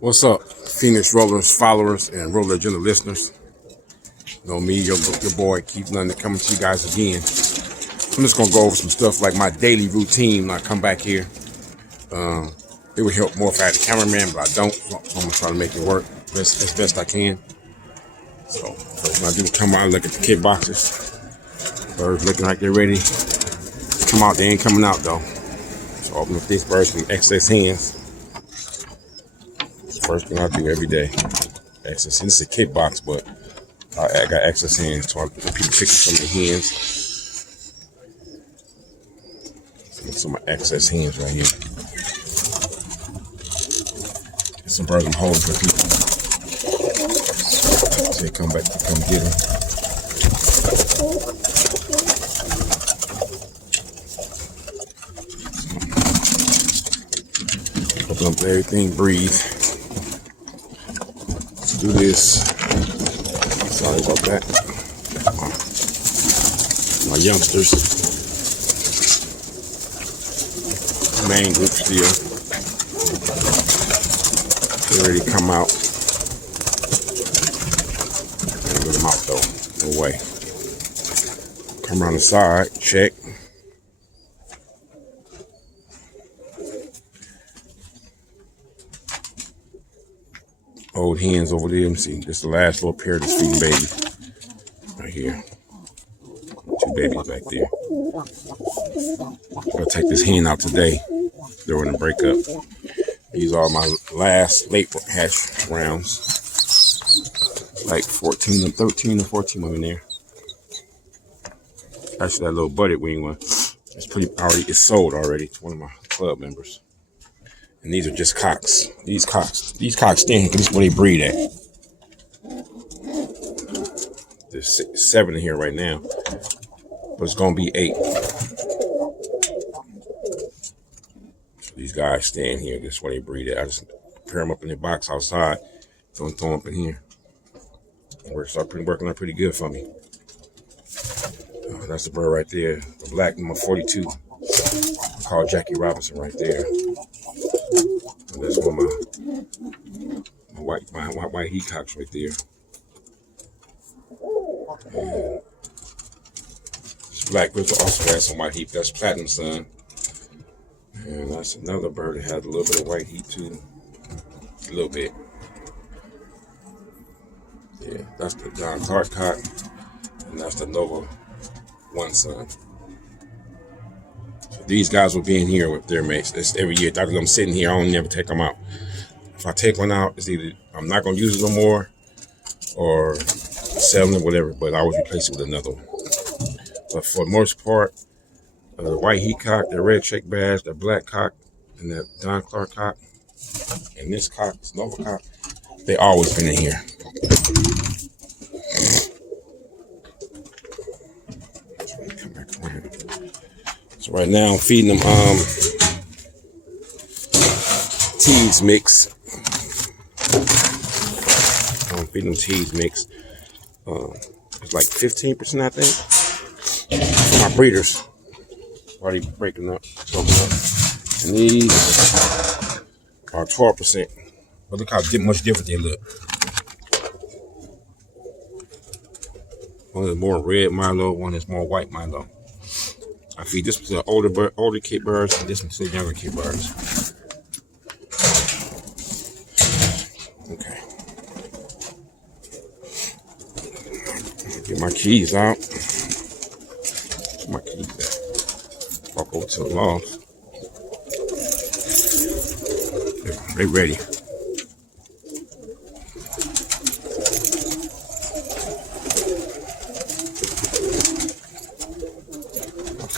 What's up, Phoenix Rollers followers and Roller Agenda listeners? Know me, your boy, Keith London, coming to you guys again. I'm just gonna go over some stuff like my daily routine when I come back here. It would help more if I had a cameraman, but I don't, so I'm gonna try to make it work as best I can. So first when I do come out, look at the kit boxes. Birds looking like they're ready to come out. They ain't coming out though. So open up these birds from excess hens. First thing I do every day. Excess. This is a kit box, but I got excess hens, so I people pick some of the hens. Some of my excess hens right here. Some birds I'm holding for people. So they come back to come get them. Open up everything, breathe. Let's do this. Sorry about that. My youngsters. Main group still. They ready to come out. Can't let them out though. No way. Come around the side, check. Old hens over there. Let me see. This is the last little pair that's feeding babies. Right here. 2 babies back there. I'll take this hen out today. They're going to break up. These are my last late hatch rounds. Like 13 or 14 of them in there. Actually, that little budded wing one. It's sold already to one of my club members. And these are just cocks. These cocks stand here because this is where they breed at. There's 7 in here right now, but it's gonna be 8. So these guys stand here. This is where they breed at. I just pair them up in the box outside. Don't throw them up in here. Working out pretty good for me. That's the bird right there. The black number 42. Called Jackie Robinson right there. And that's one of my white heatcocks right there. And this black grizzle also has some white heat. That's Platinum Sun. And that's another bird that has a little bit of white heat too. A little bit. Yeah, that's the Don Clark cock. And that's the Nova One Sun. So these guys will be in here with their mates. That's every year. After I'm sitting here, I don't never take them out. If I take one out, it's either I'm not going to use it no more or sell them or whatever, but I always replace it with another one. But for the most part, the white heatcock, the red shake bass, the black cock, and the Don Clark cock, and this cock, this Nova cock, they always been in here. So right now I'm feeding them teas mix. I'm feeding them teas mix. It's like 15%, I think. For my breeders. Already breaking up. And these are 12%. But look how much different they look. One is more red Milo, one is more white Milo. I feed this to the older kit birds, and this one to the younger kit birds. Okay. Get my keys out. My keys back. Walk over to the loft. They ready.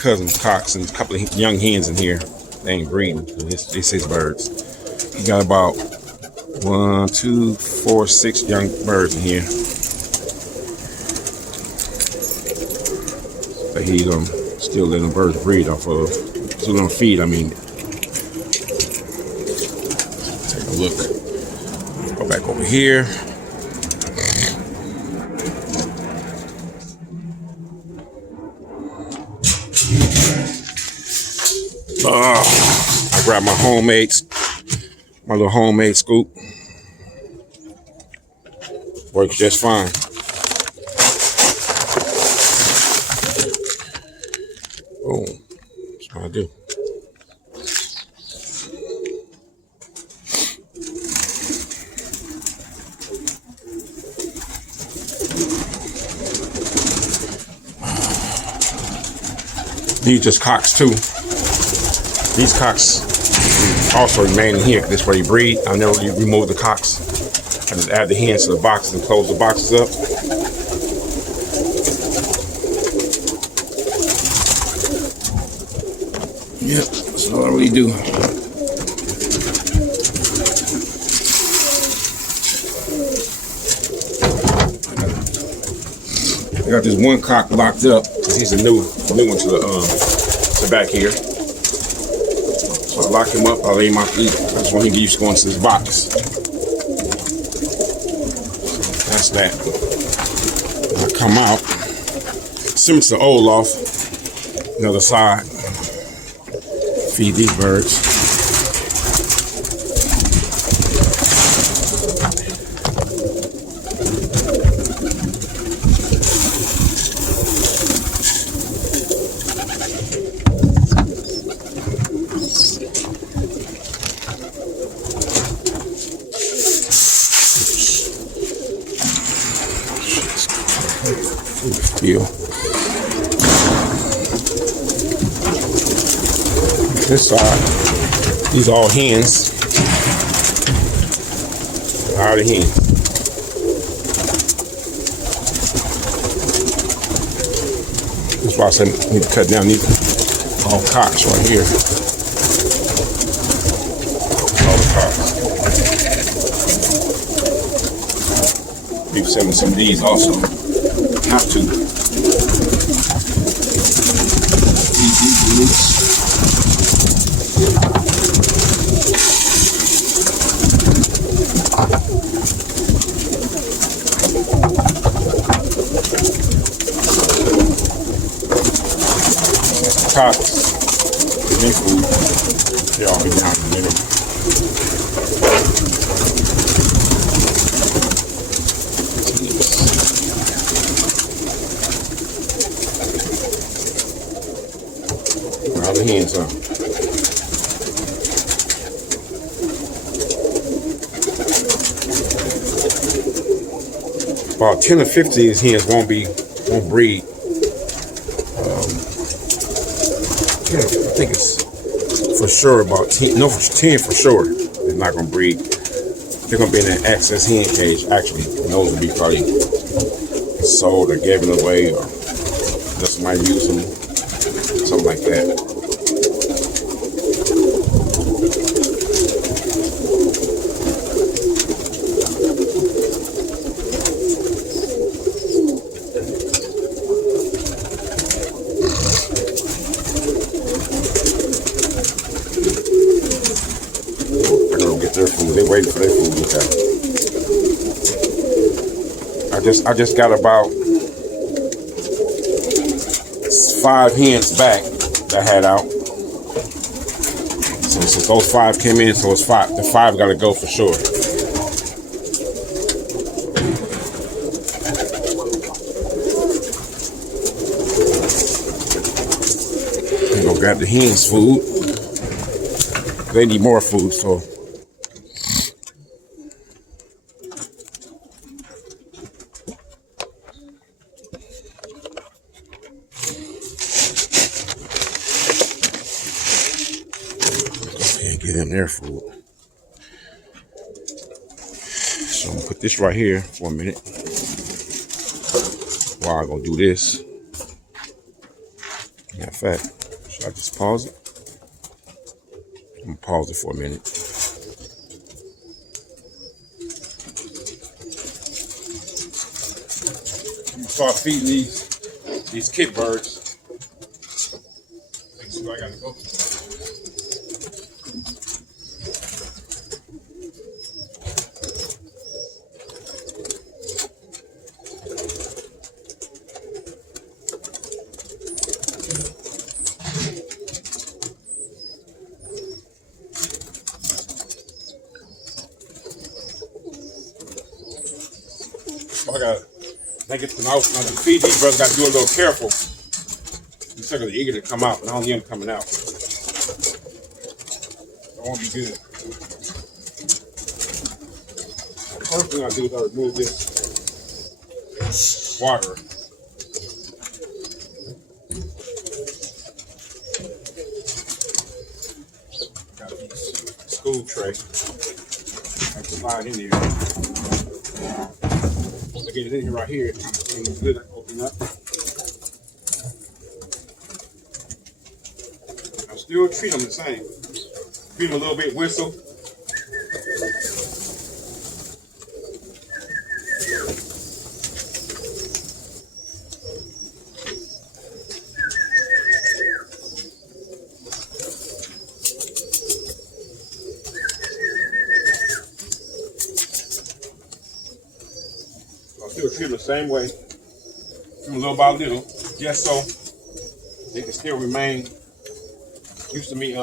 Cousin cocks and a couple of young hens in here. They ain't breeding. It's his birds. He got about 1, 2, 4, 6 young birds in here. But he's still letting birds breed off of. Still gonna feed. I mean, take a look. Go back over here. I grabbed my little homemade scoop. Works just fine. Boom. That's what I do. These just cocks too. These cocks also remain in here. This way you breed. I never remove the cocks. I just add the hens to the boxes and close the boxes up. Yep, that's all I really do. I got this one cock locked up because he's a new one to the back here. So I lock him up. I lay him out to eat. I just want him to get used to going to this box. So that's that. I come out. Similar to Olaf. Another side. Feed these birds. Deal. This side, these all hens. All the hens. That's why I said I need to cut down these all cocks right here. All the cocks. Leave some of these also. Have to. These roots. Cocks. Their food. They'll be down in a minute. All the hens up. About 10 or 15 of these hens won't breed. I think it's for sure about 10. No, 10 for sure. They're not gonna breed. They're gonna be in an excess hen cage. Actually, and those will be probably sold or given away, or just might use them, something like that. They waiting for their food to come. I just got about 5 hens back that I had out. So since those 5 came in, so it's 5. The 5 got to go for sure. I'm gonna grab the hens' food. They need more food, so. Get them their food. So I'm gonna put this right here for a minute while I'm gonna do this. Matter of fact, should I just pause it? I'm gonna pause it for a minute. I'm gonna start feeding these kit birds. Let's see where I gotta go. I gotta make it now to feed these brothers. Gotta do a little careful. These suckers are eager to come out, and I don't need them coming out. That won't be good. The first thing I do is I remove this water. Got these school tray. I can slide in there. Once I get it in here right here, it's good. I open up. I still treat them the same. Treat them a little bit whistle. Still treat them the same way, treat them little by little, just so they can still remain used to me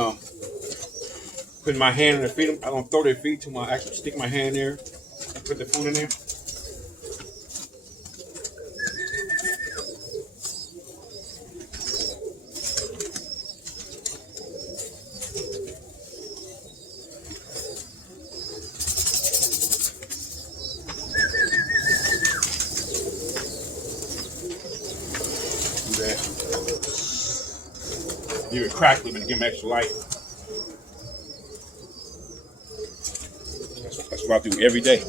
putting my hand in their feet. I don't throw their feet to I actually stick my hand there and put the food in there. Give it crackly, but give them extra light. That's what I do every day.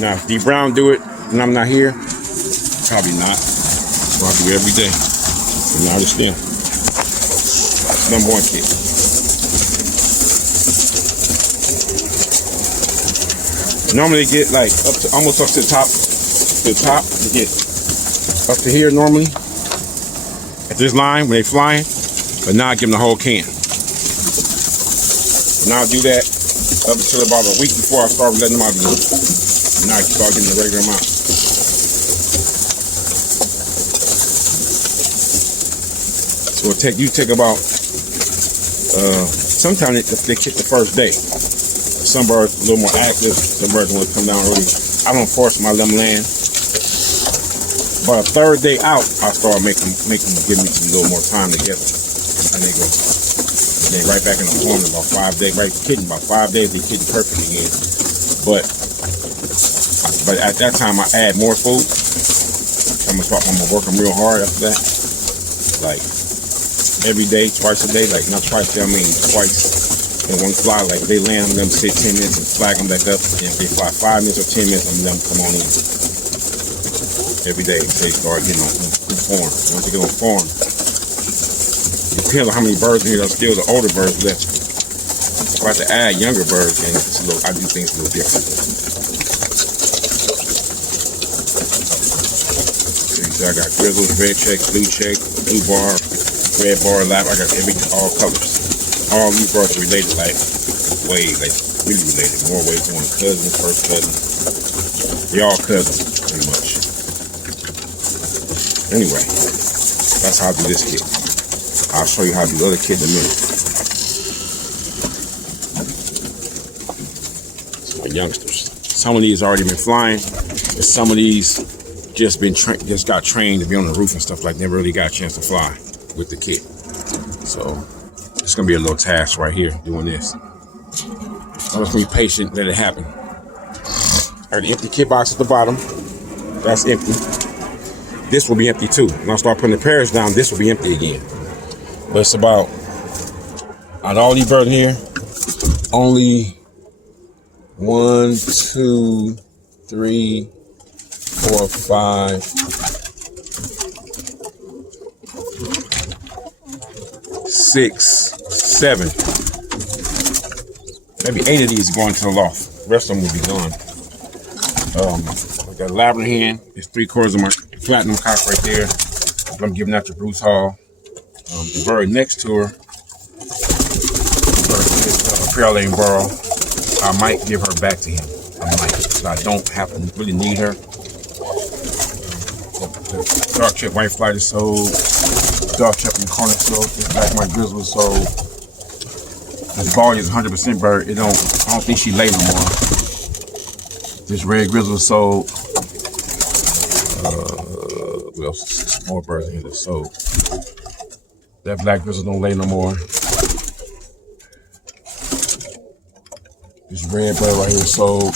Now, if D Brown do it and I'm not here, probably not. That's what I do every day. And I understand. That's number one kid. Normally they get like up to almost up to the top. They get up to here normally. At this line when they flying, but now I give them the whole can. Now I do that up until about a week before I start letting them out again. And now I start getting the regular amount. So you take about sometimes they kick the first day. Some birds a little more active, some birds want to come down early. I don't force them, I let them land. About a third day out, I start making them give me some little more time together. And they go. And then right back in the corner about 5 days, right kidding, about 5 days they kidding perfect again. But at that time I add more food. I'm gonna work them real hard after that. Like every day, twice a day, like not twice a day, I mean twice. And one fly, like they land, them sit 10 minutes and flag them back up. And if they fly 5 minutes or 10 minutes, I'm them come on in. Every day they start getting on form. Once they get on form, it depends on how many birds in here are still the older birds left. If I have to add younger birds, then it's a little, I do things a little different. So I got grizzles, red check, blue bar, red bar, lap. I got all colors. All these birds are related, like way, like really related. More ways than one cousin, first cousin. They all cousins, pretty much. Anyway, that's how I do this kit. I'll show you how to do the other kit in a minute. It's my youngsters. Some of these already been flying, and some of these just got trained to be on the roof and stuff like that. Never really got a chance to fly with the kit. So it's gonna be a little task right here doing this. I'm just gonna be patient, let it happen. I got the empty kit box at the bottom. That's empty. This will be empty too. When I start putting the pairs down, this will be empty again. But it's about, out of all these birds here, only 1, 2, 3, 4, 5, 6, 7. Maybe 8 of these are going to the loft. The rest of them will be gone. I got a lavender hen. It's 3/4 of my platinum cock right there. I'm giving that to Bruce Hall. The bird next to her, a Praline Burrow. I might give her back to him. I might, because I don't happen to really need her. The dark chip white flight is sold. Dark chip in the corner sold. Black white grizzle is sold. This ball is 100% bird. I don't think she lay no more. This red grizzle is sold. What else? More birds in here that sold. That black grizzle don't lay no more. This red bird right here is sold.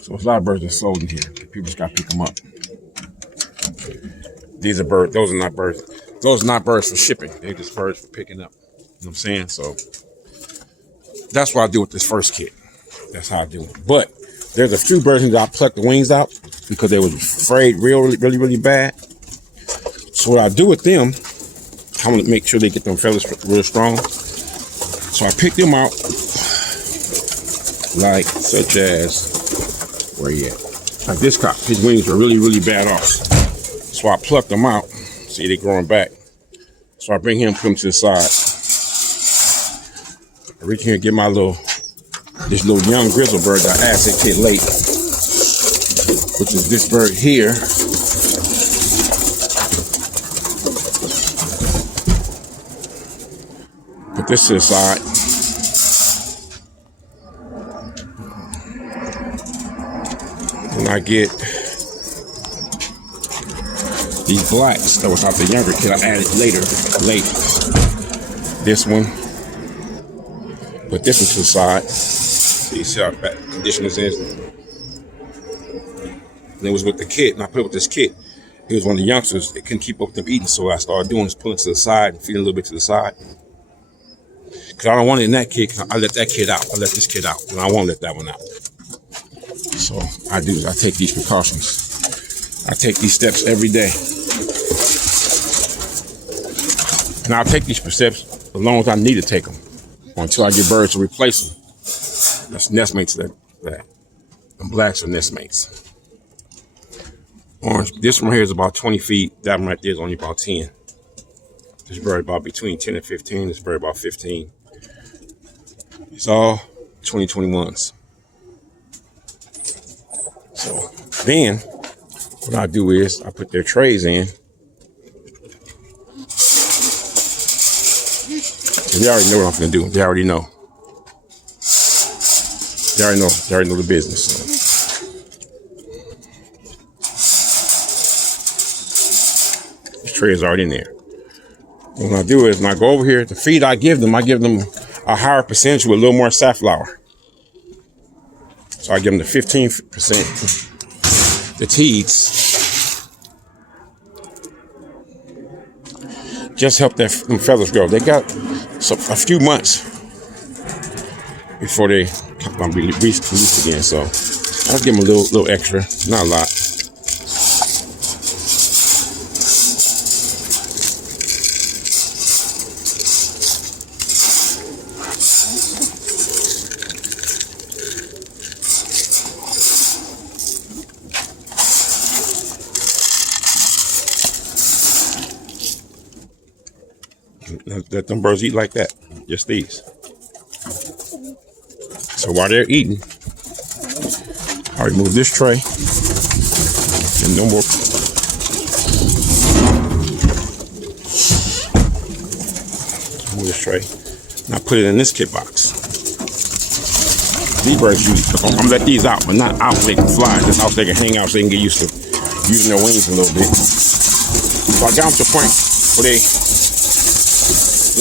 So there's a lot of birds that sold in here. People just got to pick them up. These are birds. Those are not birds. Those are not birds for shipping. They're just birds for picking up. You know what I'm saying? So that's what I do with this first kit. That's how I do it. But there's a few birds that I plucked the wings out because they was afraid really bad. So what I do with them, I want to make sure they get them feathers real strong. So I pick them out, like such as, where he at? Like this cock, his wings are really bad off. So I pluck them out. See, they growing back. So I bring him, put him to the side. I reach here and get my this little young grizzle bird that I asked that kid late, which is this bird here. Put this to the side. And I get these blacks that was out the younger kid. I added late. This one. Put this one to the side. So you see how bad condition this is. And it was with the kid, and I put it with this kid. He was one of the youngsters. They couldn't keep up with them eating, so what I started doing is pulling to the side and feeding a little bit to the side. Because I don't want it in that kid. I let that kid out. I let this kid out, and I won't let that one out. So I do is I take these precautions. I take these steps every day. And I'll take these steps as long as I need to take them, until I get birds to replace them. That's nestmates that. And blacks are nestmates. Orange. This one here is about 20 feet. That one right there is only about 10. This bird about between 10 and 15. This bird about 15. It's all 2021s. So then what I do is I put their trays in. They already know what I'm going to do. They already know. They already know the business. So. This tray is already in there. What I do is when I go over here, the feed I give them a higher percentage with a little more safflower. So I give them the 15%. The teats. Just help them feathers grow. They got a few months before they come be released again. So I'll give them a little extra, not a lot. Let them birds eat like that. Just these. So while they're eating, I remove this tray. And no more. Remove this tray. And I put it in this kit box. These birds usually, I'm gonna let these out, but not out so they can fly. Just out so they can hang out so they can get used to using their wings a little bit. So I got them to the point where they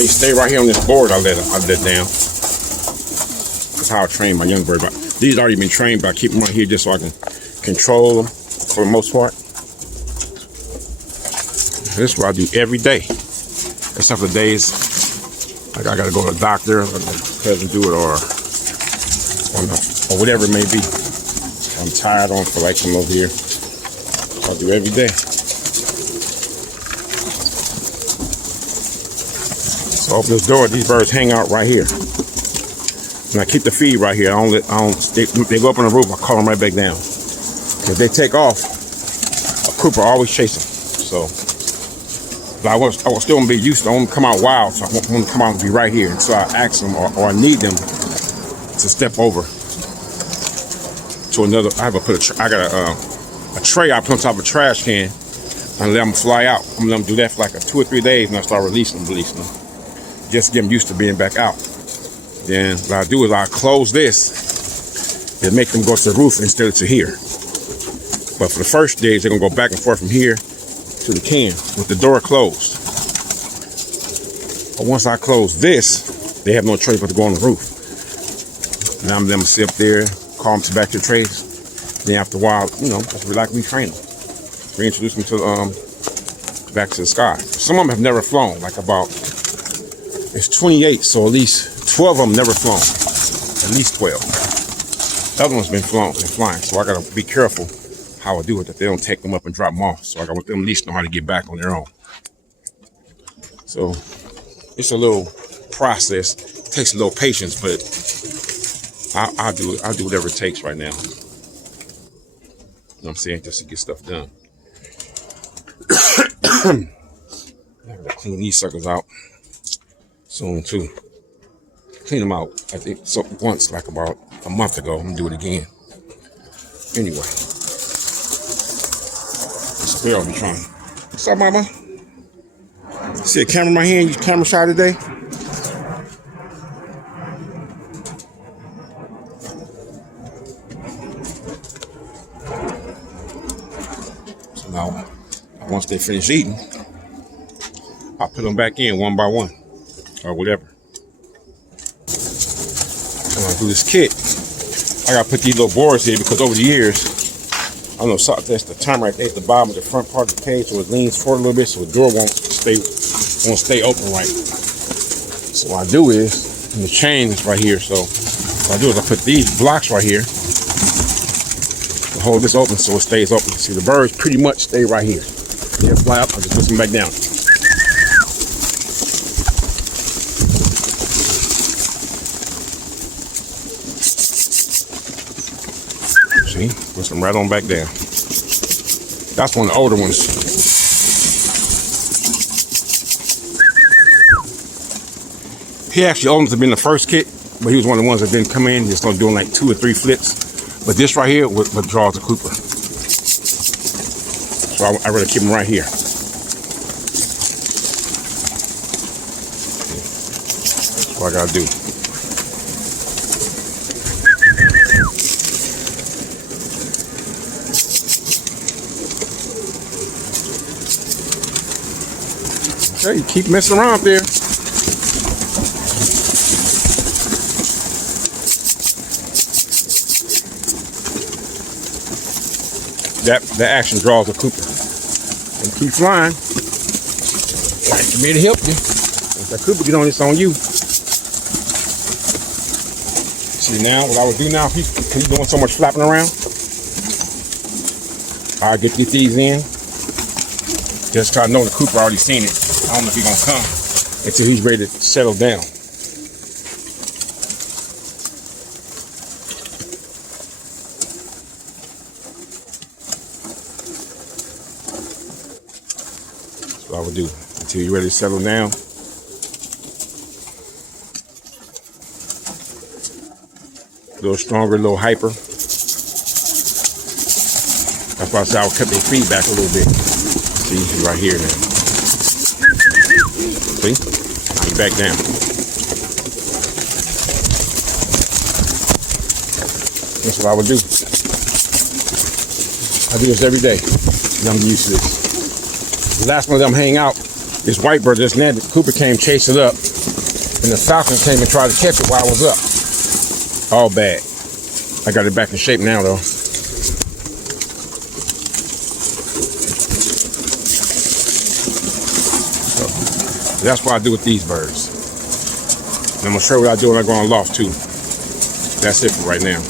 stay right here on this board. I let down. That's how I train my young bird. But these already been trained, but I keep them right here just so I can control them for the most part. This is what I do every day, except for the days like I gotta go to the doctor, or my cousin do it, or whatever it may be. I'm tired, I don't feel like coming over here. So I do every day. So open this door, these birds hang out right here. And I keep the feed right here. They go up on the roof, I call them right back down. If they take off, a Cooper always chase them. So, but I was still gonna be used to them come out wild, so I want them to come out and be right here. And so I ask them, or I need them to step over to another. I got a tray I put on top of a trash can and let them fly out. I'm gonna let them do that for like 2 or 3 days, and I start releasing them. Just get them used to being back out. Then what I do is I close this and make them go to the roof instead of to here. But for the first days, they're gonna go back and forth from here to the can with the door closed. But once I close this, they have no choice but to go on the roof. Now I'm gonna sit up there, call them back to the trays. Then after a while, you know, just relax, retrain them. Reintroduce them to back to the sky. Some of them have never flown, like about, it's 28, so at least 12 of them never flown. At least 12. The other one's been flying, so I gotta be careful how I do it, that they don't take them up and drop them off. So I want them at least know how to get back on their own. So it's a little process. It takes a little patience, but I'll do it. I'll do whatever it takes right now. You know what I'm saying? Just to get stuff done. I gotta clean these suckers out soon too. Clean them out. I think so once, like about a month ago. I'm gonna do it again. Anyway, this girl be trying. What's up, mama? See a camera in my hand? You camera shy today? So now, once they finish eating, I'll put them back in one by one, or whatever. When I do this kit, I gotta put these little boards here because over the years, I don't know, that's the timer right there at the bottom of the front part of the page, so it leans forward a little bit, so the door won't stay open right. So what I do is, and the chain is right here, so what I do is I put these blocks right here to hold this open so it stays open. See, the birds pretty much stay right here. They'll fly up, I just put them back down. See, put them right on back down. That's one of the older ones. He actually owns to been the first kit, but he was one of the ones that didn't come in, just started doing like 2 or 3 flips. But this right here what draws the Cooper. So I rather keep him right here. That's what I gotta do. Okay, you keep messing around there. That action draws a Cooper. And keep flying. I'm here to help you. If that Cooper get on, it's on you. See now, what I would do now, he's doing so much flapping around. I'll get these in. Just cause I know the Cooper already seen it. I don't know if he's gonna come until he's ready to settle down. That's what I would do until you're ready to settle down. A little stronger, a little hyper. That's why I said I would cut their feet back a little bit. See, he's right here now. See? Now you back down. That's what I would do. I do this every day. And I'm used to this. The last one of them hang out, this white bird just landed. Cooper came, chased it up, and the falcon came and tried to catch it while I was up. All bad. I got it back in shape now, though. So, that's what I do with these birds. And I'm gonna show you what I do when I go on loft too. That's it for right now.